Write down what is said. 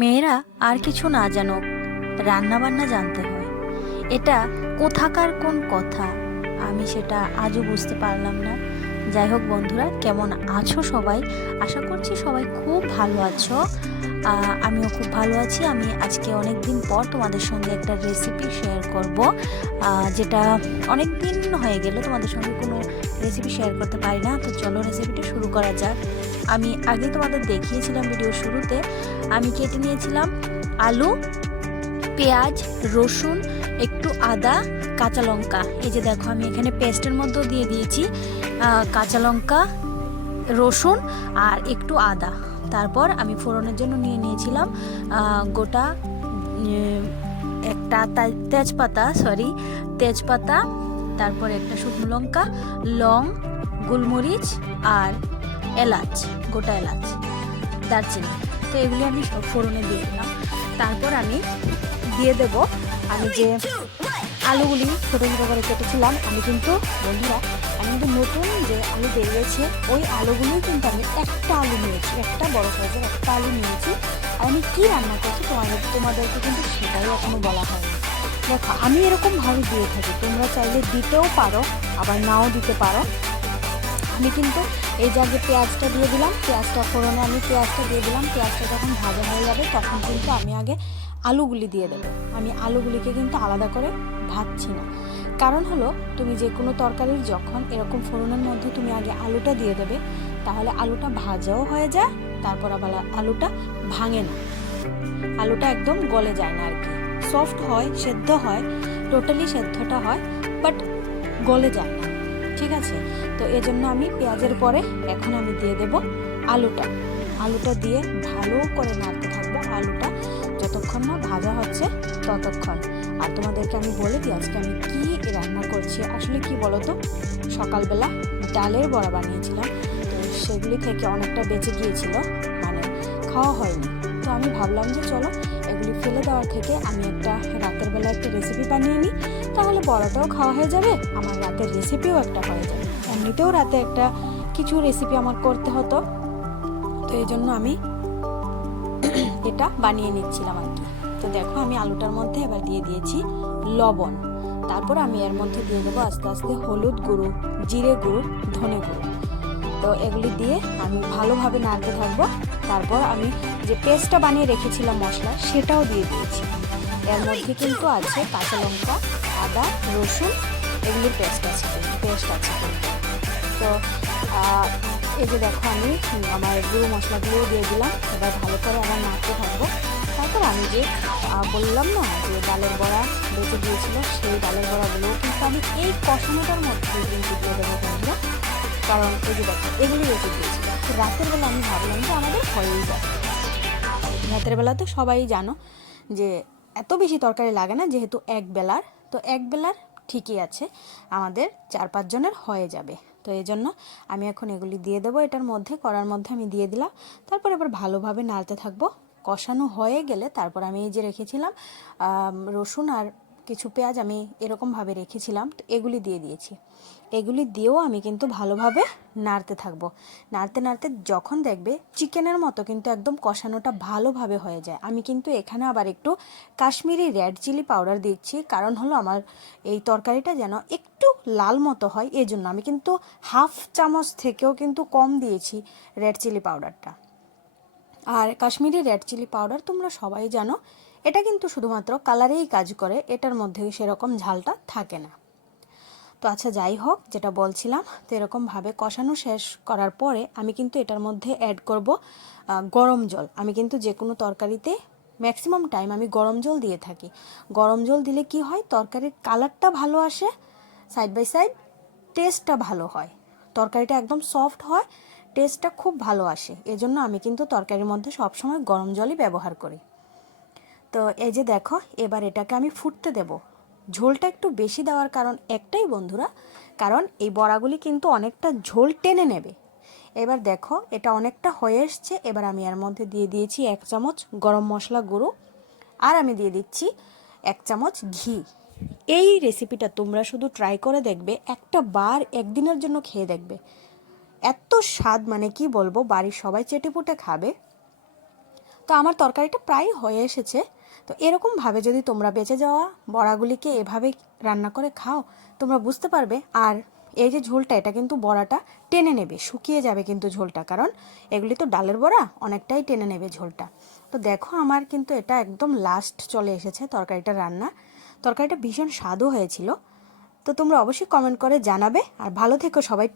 মেয়েরা আর কিছু না জানুক, রান্নাবান্না জানতে হয়। এটা কোথাকার কোন কথা? আমি সেটা আজও বুঝতে পারলাম না। যাই হোক বন্ধুরা, কেমন আছো সবাই? আশা করছি সবাই খুব ভালো আছো। আমিও খুব ভালো আছি। আমি আজকে অনেক দিন পর তোমাদের সঙ্গে একটা রেসিপি শেয়ার করব। যেটা অনেক দিন হয়ে গেল তোমাদের সঙ্গে কোনো রেসিপি শেয়ার করতে পারি না। তো চলো রেসিপিটা শুরু করা যাক। আমি আগে তোমাদের দেখিয়েছিলাম ভিডিও শুরুতে। আমি কেটে নিয়েছিলাম আলু, পেঁয়াজ, রসুন, একটু আদা, কাঁচা লঙ্কা। এই যে দেখো, আমি এখানে পেস্টের মধ্যেও দিয়ে দিয়েছি কাঁচা লঙ্কা, রসুন আর একটু আদা। তারপর আমি ফোড়নের জন্য নিয়ে নিয়েছিলাম গোটা একটা তেজপাতা সরি তেজপাতা, তারপর একটা শুকনো লঙ্কা, লং, গোলমরিচ আর এলাচ, গোটা এলাচ, দারচিনি। তো এগুলি আমি সব ফোড়নে দিয়ে দিলাম। তারপর আমি দিয়ে দেব আমি যে আলুগুলি ছোটো ছোটো করে কেটেছিলাম, আমি কিন্তু বন্ধুরা, আমি কিন্তু নতুন যে আলু বেরিয়েছে, ওই আলুগুলোই কিন্তু আমি একটা আলু নিয়েছি, একটা বড় সাইজের একটা আলু নিয়েছি। আমি কী রান্না করছি তোমাদের তোমাদেরকে কিন্তু সেটাই এখনও বলা হয়নি। দেখো, আমি এরকমভাবে দিয়ে থাকি, তোমরা চাইলে দিতেও পারো, আবার নাও দিতে পারো। আমি কিন্তু এই যে পেঁয়াজটা দিয়ে দিলাম, পেঁয়াজটা ফোড়নে আমি পেঁয়াজটা দিয়ে দিলাম, পেঁয়াজটা যখন ভাজা হয়ে যাবে তখন কিন্তু আমি আগে আলুগুলি দিয়ে দেবো। আমি আলুগুলিকে কিন্তু আলাদা করে ভাজছি না। কারণ হলো, তুমি যে কোনো তরকারির যখন এরকম ফোড়নের মধ্যে তুমি আগে আলুটা দিয়ে দেবে, তাহলে আলুটা ভাজাও হয়ে যায়, তারপর আবার আলুটা ভাঙে না। আলুটা একদম গলে যায় না আর কি। সফট হয়, সেদ্ধ হয়, টোটালি সেদ্ধটা হয়, বাট গলে যায় না। ঠিক আছে? তো এজন্য আমি পেঁয়াজের পরে এখন আমি দিয়ে দেব আলুটা। আলুটা দিয়ে ভালো করে নাড়তে থাকব আলুটা যতক্ষণ না ভাজা হচ্ছে ততক্ষণ। আর তোমাদেরকে আমি বলে দিই, আজকে আমি কী রান্না করছি, আসলে কি বলতো? সকালবেলা ডালের বড়া বানিয়েছিলাম, তো সেগুলি থেকে অনেকটা বেঁচে গিয়েছিল মানে খাওয়া হয়নি। তো আমি ভাবলাম যে চলো এগুলি ফেলে দেওয়ার থেকে আমি একটা রাতের বেলা একটা রেসিপি বানিয়ে নিই তাহলে বড়াটাও খাওয়া হয়ে যাবে, আমার রাতের রেসিপিও একটা হয়ে যাবে। এমনিতেও রাতে একটা কিছু রেসিপি আমার করতে হতো। তো এই জন্য আমি এটা বানিয়ে নিচ্ছিলাম আর কি। তো দেখো আমি আলুটার মধ্যে এবার দিয়ে দিয়েছি লবণ। তারপর আমি এর মধ্যে দিয়ে দেবো আস্তে আস্তে হলুদ গুঁড়ো, জিরে গুঁড়ো, ধনে গুঁড়ো। তো এগুলি দিয়ে আমি ভালোভাবে নাড়তে থাকব। তারপর আমি যে পেস্টটা বানিয়ে রেখেছিলাম মশলা, সেটাও দিয়ে দিয়েছি। এর মধ্যে কিন্তু আছে কাঁচা লঙ্কা আদা, রসুন এগুলির পেস্ট আছে পেস্ট আছে। তো এই যে দেখো আমি আমার গুঁড়ো মশলাগুলো দিয়ে দিলাম। এবার ভালো করে আবার নাড়তে থাকব। তারপর আমি যে বললাম না যে ডালের বড়া বেঁচে গিয়েছিল, সেই ডালের বড়াগুলো কিন্তু আমি এই কষানোটার মধ্যে কিন্তু দিয়ে দেবো বন্ধুরা। কারণ এই যে দেখো এগুলি বেঁচে গিয়েছিল। তো রাতের বেলা আমি ভাবলাম যে আমাদের হয়েই যাবে রাতের বেলা তো সবাই জানো যে এত বেশি তরকারি লাগে না, যেহেতু এক বেলার তো এক বেলার ঠিকই আছে, আমাদের চার পাঁচজনের হয়ে যাবে। তো এই জন্য আমি এখন এগুলি দিয়ে দেবো, এটার মধ্যে করার মধ্যে আমি দিয়ে দিলাম। তারপর এবার ভালোভাবে নাড়তে থাকব। কষানো হয়ে গেলে তারপর আমি এই যে রেখেছিলাম রসুন আর কিছু পেঁয়াজ আমি এরকমভাবে রেখেছিলাম, তো এগুলি দিয়ে দিয়েছি। এগুলি দিয়েও আমি কিন্তু ভালোভাবে নাড়তে থাকব। নাড়তে নাড়তে যখন দেখবে চিকেনের মতো কিন্তু একদম কষানোটা ভালোভাবে হয়ে যায়। আমি কিন্তু এখানে আবার একটু কাশ্মীরি রেড চিলি পাউডার দিচ্ছি, কারণ হলো আমার এই তরকারিটা যেন একটু লাল মতো হয় এই জন্য আমি কিন্তু হাফ চামচ থেকেও কিন্তু কম দিয়েছি রেড চিলি পাউডারটা। আর কাশ্মীরি রেড চিলি পাউডার তোমরা সবাই জানো এটা কিন্তু শুধুমাত্র কালারেই কাজ করে, এটার মধ্যে সেরকম ঝালটা থাকে না। তো আচ্ছা যাই হোক, যেটা বলছিলাম, তো এরকমভাবে কষানো শেষ করার পরে আমি কিন্তু এটার মধ্যে অ্যাড করব গরম জল। আমি কিন্তু যে কোনো তরকারিতে ম্যাক্সিমাম টাইম আমি গরম জল দিয়ে থাকি। গরম জল দিলে কি হয়? তরকারির কালারটা ভালো আসে সাইড বাই সাইড টেস্টটা ভালো হয়। তরকারিটা একদম সফট হয় টেস্টটা খুব ভালো আসে। এজন্য আমি কিন্তু তরকারির মধ্যে সবসময় গরম জলই ব্যবহার করি। তো এই যে দেখো, এবার এটাকে আমি ফুটতে দেব। ঝোলটা একটু বেশি দেওয়ার কারণ একটাই বন্ধুরা, কারণ এই বড়াগুলি কিন্তু অনেকটা ঝোল টেনে নেবে। এবার দেখো, এটা অনেকটা হয়ে এসছে, এবার আমি এর মধ্যে দিয়ে দিয়েছি এক চামচ গরম মশলা গুঁড়ো, আর আমি দিয়ে দিচ্ছি এক চামচ ঘি। এই রেসিপিটা তোমরা শুধু ট্রাই করে দেখবে, একটা বার একদিনের জন্য খেয়ে দেখবে। এত স্বাদ মানে কি বলব, বাড়ির সবাই চেটেপুটে খাবে। তো আমার তরকারিটা প্রায় হয়ে এসেছে। তো এরকমভাবে যদি তোমরা বেঁচে যাওয়া বড়াগুলিকে এভাবে রান্না করে খাও, তোমরা বুঝতে পারবে। আর এই যে ঝোলটা, এটা কিন্তু বড়াটা টেনে নেবে, শুকিয়ে যাবে কিন্তু ঝোলটা, কারণ এগুলি তো ডালের বড়া, অনেকটাই টেনে নেবে ঝোলটা। তো দেখো আমার কিন্তু এটা একদম লাস্ট চলে এসেছে তরকারিটা রান্না। তরকারিটা ভীষণ স্বাদও হয়েছিল। তো তোমরা অবশ্যই কমেন্ট করে জানাবে। আর ভালো থেকো সবাই।